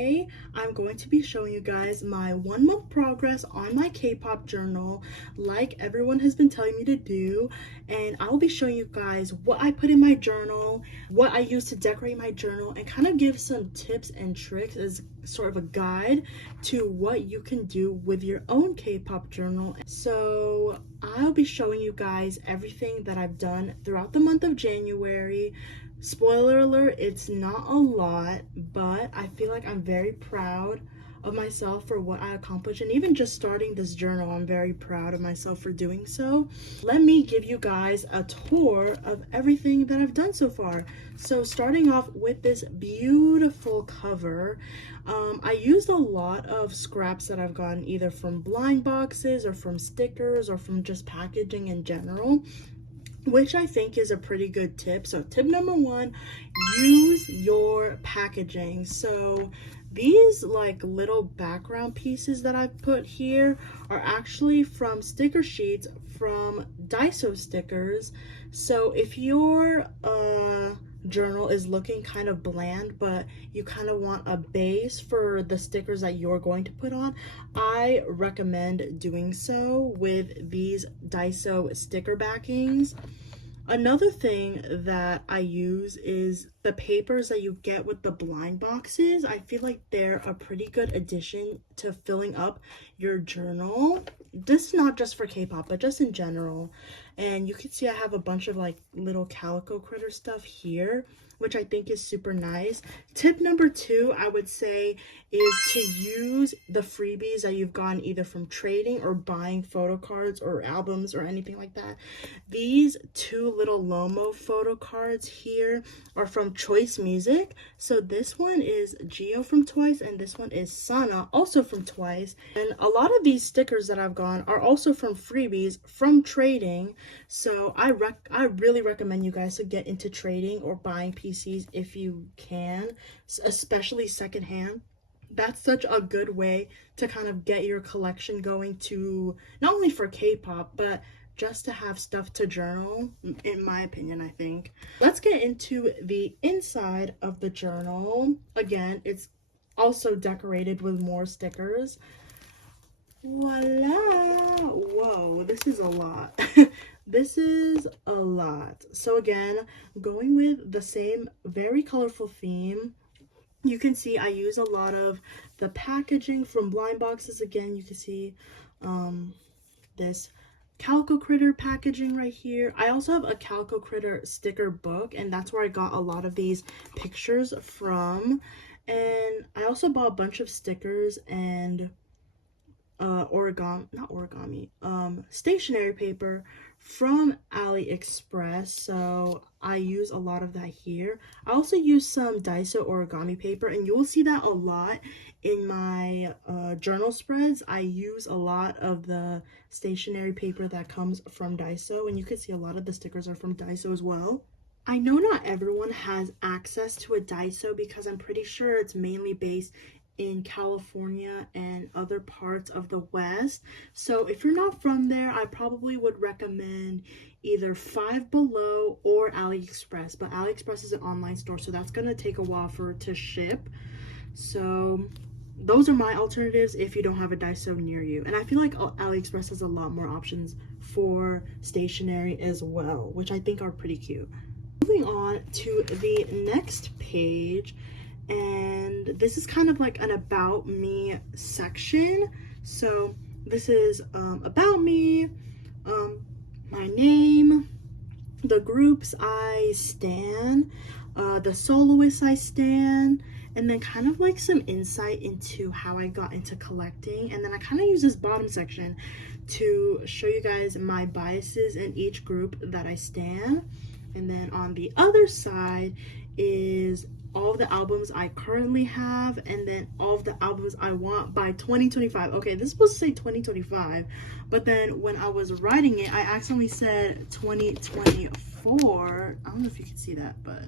today I'm going to be showing you guys my 1 month progress on my K-pop journal, like everyone has been telling me to do. And I will be showing you guys what I put in my journal, what I use to decorate my journal, and kind of give some tips and tricks as sort of a guide to what you can do with your own K-pop journal. So I'll be showing you guys everything that I've done throughout the month of January. Spoiler alert, it's not a lot, but I feel like I'm very proud of myself for what I accomplished. And even just starting this journal, I'm very proud of myself for doing so. Let me give you guys a tour of everything that I've done so far. So starting off with this beautiful cover, I used a lot of scraps that I've gotten either from blind boxes or from stickers or from just packaging in general, which I think is a pretty good tip. So tip number 1, use your packaging. So these like little background pieces that I've put here are actually from sticker sheets from Daiso stickers. So if your journal is looking kind of bland, but you kind of want a base for the stickers that you're going to put on, I recommend doing so with these Daiso sticker backings. Another thing that I use is the papers that you get with the blind boxes. I feel like they're a pretty good addition to filling up your journal. This is not just for K-pop, but just in general. And you can see I have a bunch of like little calico critter stuff here, which I think is super nice. Tip number 2, I would say, is to use the freebies that you've gotten either from trading or buying photo cards or albums or anything like that. These 2 little Lomo photo cards here are from Choice Music. So this one is Gio from Twice and this one is Sana, also from Twice. And a lot of these stickers that I've gotten are also from freebies from trading. So I really recommend you guys to get into trading or buying PCs if you can, especially secondhand. That's such a good way to kind of get your collection going, to not only for K-pop, but just to have stuff to journal, in my opinion, I think. Let's get into the inside of the journal. Again, it's also decorated with more stickers. Voila! Whoa, this is a lot. This is a lot. So again, going with the same very colorful theme, you can see I use a lot of the packaging from blind boxes. Again, you can see this Calico Critter packaging right here. I also have a Calico Critter sticker book, and that's where I got a lot of these pictures from. And I also bought a bunch of stickers and stationery paper from AliExpress, so I use a lot of that here. I also use some Daiso origami paper, and you will see that a lot in my journal spreads. I use a lot of the stationery paper that comes from Daiso, and you can see a lot of the stickers are from Daiso as well. I know not everyone has access to a Daiso because I'm pretty sure it's mainly based in California and other parts of the West. So if you're not from there, I probably would recommend either Five Below or AliExpress. But AliExpress is an online store, so that's gonna take a while for it to ship. So those are my alternatives if you don't have a Daiso near you. And I feel like AliExpress has a lot more options for stationery as well, which I think are pretty cute. Moving on to the next page, and this is kind of like an about me section. So this is about me, my name, the groups I stan, the soloists I stan, and then kind of like some insight into how I got into collecting. And then I kind of use this bottom section to show you guys my biases in each group that I stan. And then on the other side is all the albums I currently have, and then all of the albums I want by 2025. Okay, this is supposed to say 2025, but then when I was writing it, I accidentally said 2024. I don't know if you can see that, but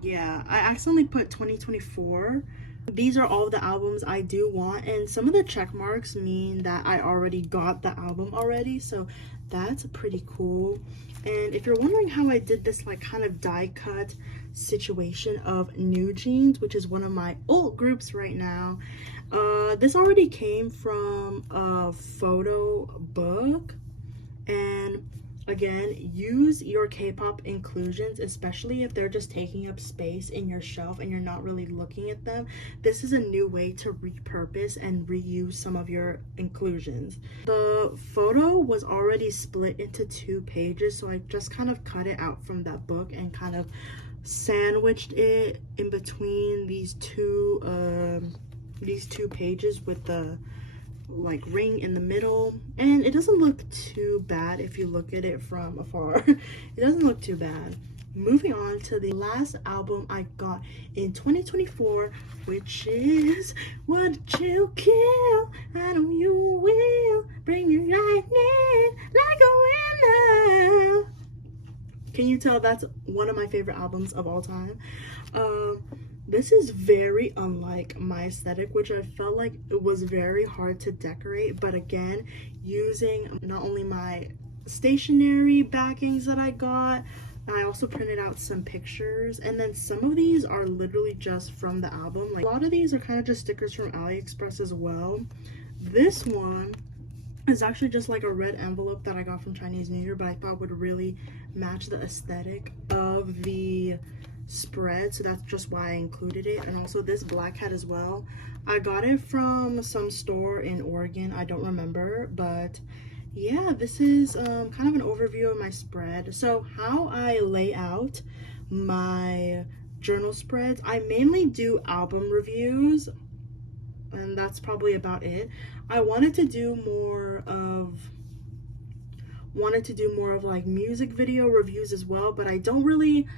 yeah, I accidentally put 2024. These are all the albums I do want, and some of the check marks mean that I already got the album already, so that's pretty cool. And if you're wondering how I did this like kind of die cut situation of New Jeans, which is one of my old groups right now. This already came from a photo book, and again, use your K-pop inclusions, especially if they're just taking up space in your shelf and you're not really looking at them. This is a new way to repurpose and reuse some of your inclusions. The photo was already split into 2 pages, so I just kind of cut it out from that book and kind of sandwiched it in between these two pages with the like ring in the middle, and it doesn't look too bad if you look at it from afar. It doesn't look too bad. Moving on to the last album I got in 2024, which is What You Kill, I Know You Will, Bring Your Lightning Like a Winner. Can you tell that's one of my favorite albums of all time? This is very unlike my aesthetic, which I felt like it was very hard to decorate, but again, using not only my stationery backings that I got, I also printed out some pictures, and then some of these are literally just from the album. Like, a lot of these are kind of just stickers from AliExpress as well. This one is actually just like a red envelope that I got from Chinese New Year, but I thought would really match the aesthetic of the spread, so that's just why I included it. And also this black hat as well, I got it from some store in Oregon, I don't remember, but yeah, this is kind of an overview of my spread. So how I lay out my journal spreads, I mainly do album reviews, and that's probably about it. I wanted to do more of like music video reviews as well, but I don't really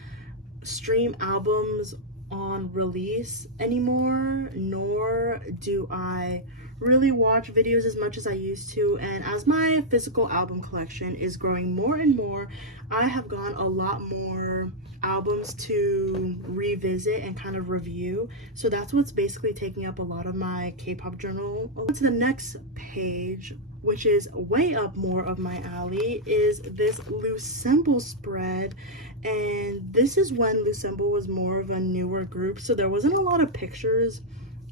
stream albums on release anymore, nor do I really watch videos as much as I used to. And as my physical album collection is growing more and more, I have gone a lot more albums to revisit and kind of review, so that's what's basically taking up a lot of my K-pop journal. To the next page, which is way up more of my alley, is this Lucemble spread. And this is when Lucemble was more of a newer group, so there wasn't a lot of pictures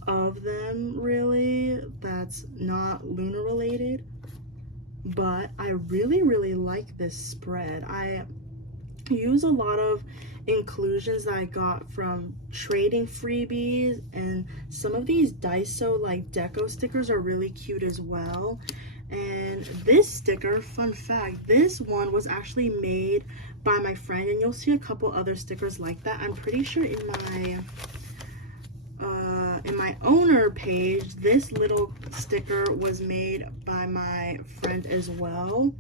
of them really that's not Luna related, but I really like this spread. I use a lot of inclusions that I got from trading freebies, and some of these Daiso like deco stickers are really cute as well. And this sticker, fun fact, this one was actually made by my friend, and you'll see a couple other stickers like that. I'm pretty sure in my owner page, this little sticker was made by my friend as well.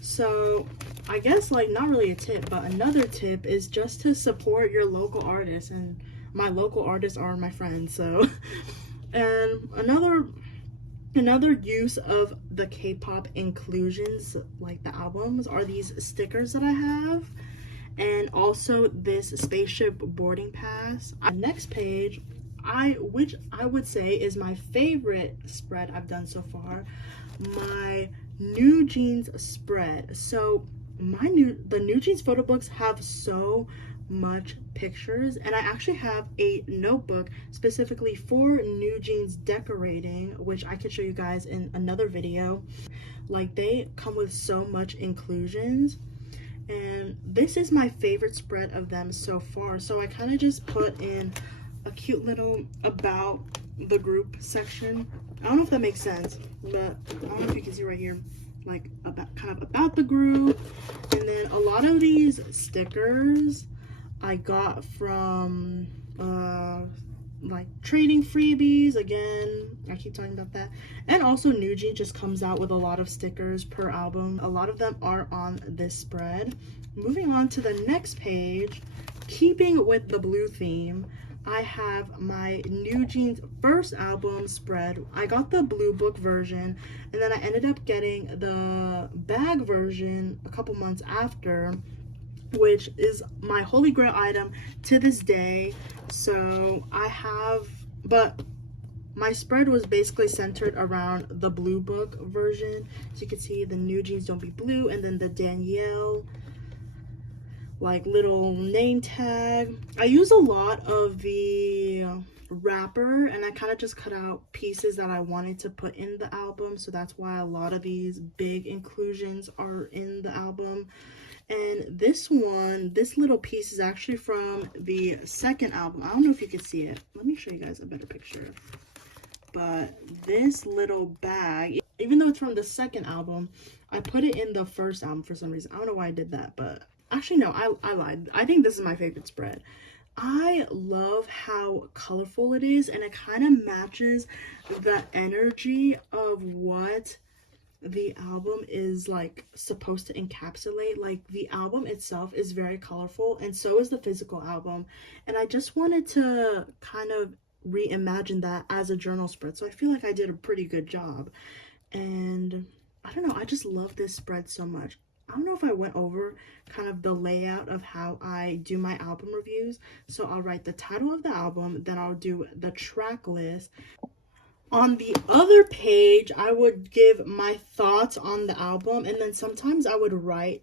So I guess, like, not really a tip, but another tip is just to support your local artists, and my local artists are my friends. So and another use of the K-pop inclusions, like the albums, are these stickers that I have, and also this spaceship boarding pass. Next page, which I would say is my favorite spread I've done so far, my New Jeans spread. So the New Jeans photo books have so much pictures, and I actually have a notebook specifically for New Jeans decorating, which I could show you guys in another video. Like, they come with so much inclusions, and this is my favorite spread of them so far. So I kind of just put in a cute little about the group section. I don't know if that makes sense, but I don't know if you can see right here, like about the group. And then a lot of these stickers I got from like trading freebies. Again, I keep talking about that. And also New Jeans just comes out with a lot of stickers per album. A lot of them are on this spread. Moving on to the next page, keeping with the blue theme, I have my New Jeans first album spread. I got the blue book version, and then I ended up getting the bag version a couple months after, which is my holy grail item to this day. So but my spread was basically centered around the blue book version. So you can see the New Jeans Don't Be Blue, and then the Danielle like little name tag. I use a lot of the wrapper, and I kind of just cut out pieces that I wanted to put in the album, so that's why a lot of these big inclusions are in the album. And this one, this little piece is actually from the second album. I don't know if you can see it. Let me show you guys a better picture. But this little bag, even though it's from the second album, I put it in the first album for some reason. I don't know why I did that, but actually no, I lied. I think this is my favorite spread. I love how colorful it is, and it kind of matches the energy of what the album is like supposed to encapsulate. Like the album itself is very colorful, and so is the physical album, and I just wanted to kind of reimagine that as a journal spread, so I feel like I did a pretty good job. And I don't know, I just love this spread so much. I don't know if I went over kind of the layout of how I do my album reviews, so I'll write the title of the album, then I'll do the track list. On the other page, I would give my thoughts on the album, and then sometimes I would write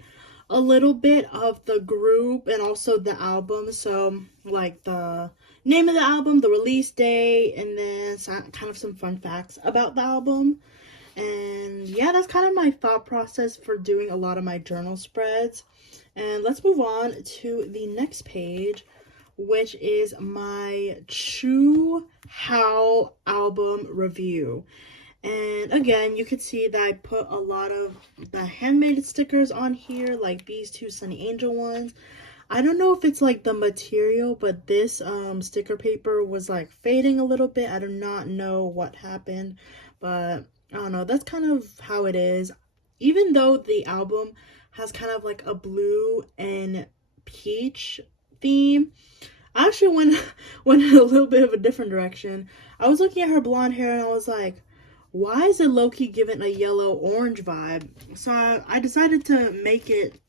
a little bit of the group and also the album. So like the name of the album, the release date, and then kind of some fun facts about the album. And yeah, that's kind of my thought process for doing a lot of my journal spreads. And let's move on to the next page, which is my True How album review. And again, you can see that I put a lot of the handmade stickers on here, like these two Sunny Angel ones. I don't know if it's like the material, but this sticker paper was like fading a little bit. I do not know what happened, but I don't know. That's kind of how it is. Even though the album has kind of like a blue and peach theme, I actually went in a little bit of a different direction. I was looking at her blonde hair and I was like, why is it low-key giving a yellow-orange vibe? So I decided to make it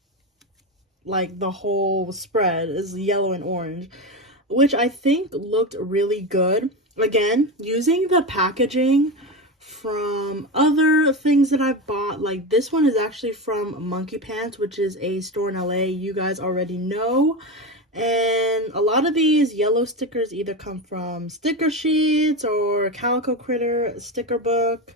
like the whole spread is yellow and orange, which I think looked really good. Again, using the packaging from other things that I've bought. Like this one is actually from Monkey Pants, which is a store in LA you guys already know. And a lot of these yellow stickers either come from sticker sheets or Calico Critter sticker book.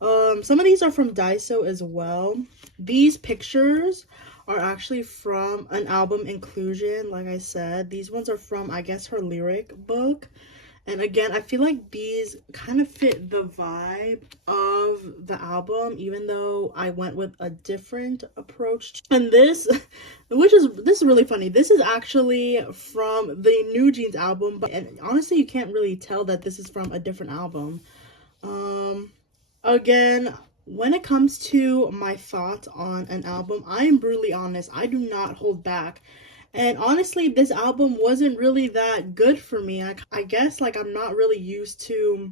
Some of these are from Daiso as well. These pictures are actually from an album inclusion. Like I said, these ones are from, I guess, her lyric book. And again, I feel like these kind of fit the vibe of the album, even though I went with a different approach. And this is really funny. This is actually from the New Jeans album, but and honestly, you can't really tell that this is from a different album. Again, when it comes to my thoughts on an album, I am brutally honest. I do not hold back. And honestly, this album wasn't really that good for me. I guess like I'm not really used to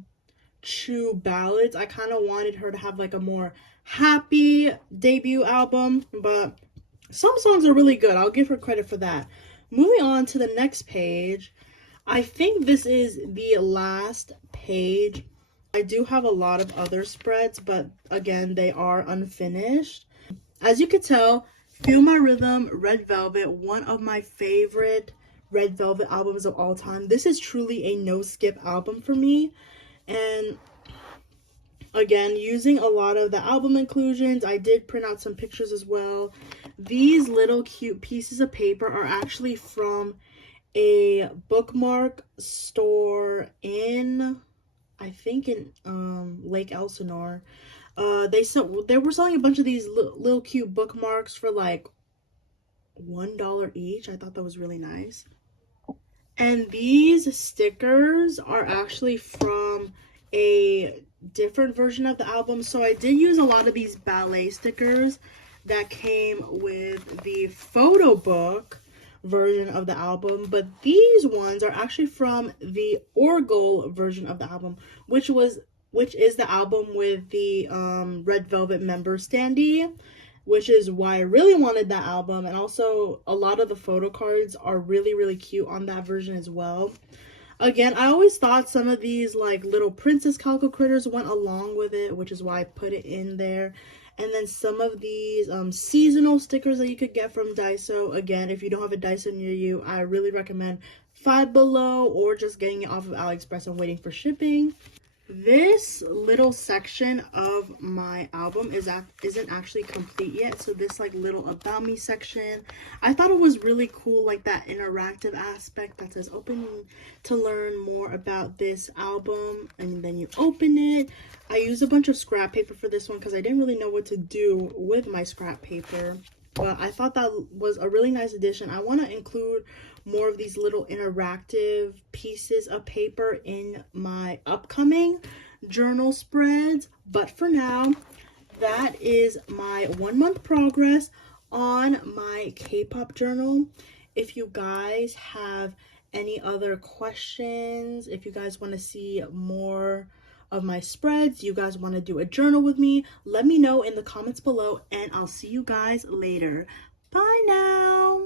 true ballads. I kind of wanted her to have like a more happy debut album, but some songs are really good. I'll give her credit for that. Moving on to the next page. I think this is the last page. I do have a lot of other spreads, but again, they are unfinished. As you can tell, Feel My Rhythm, Red Velvet, one of my favorite Red Velvet albums of all time. This is truly a no-skip album for me. And again, using a lot of the album inclusions, I did print out some pictures as well. These little cute pieces of paper are actually from a bookmark store in, I think in Lake Elsinore. They were selling a bunch of these little cute bookmarks for like $1 each. I thought that was really nice. And these stickers are actually from a different version of the album. So I did use a lot of these ballet stickers that came with the photo book version of the album, but these ones are actually from the Orgel version of the album, which is the album with the Red Velvet member standee, which is why I really wanted that album. And also a lot of the photo cards are really, really cute on that version as well. Again, I always thought some of these like little princess calico critters went along with it, which is why I put it in there. And then some of these seasonal stickers that you could get from Daiso. Again, if you don't have a Daiso near you, I really recommend Five Below or just getting it off of AliExpress and waiting for shipping. This little section of my album isn't actually complete yet, so this like little about me section, I thought it was really cool, like that interactive aspect that says open to learn more about this album, and then you open it. I used a bunch of scrap paper for this one because I didn't really know what to do with my scrap paper, but I thought that was a really nice addition. I want to include more of these little interactive pieces of paper in my upcoming journal spreads, but for now, that is my 1 month progress on my K-pop journal. If you guys have any other questions, if you guys want to see more of my spreads, you guys want to do a journal with me, let me know in the comments below, and I'll see you guys later. Bye now.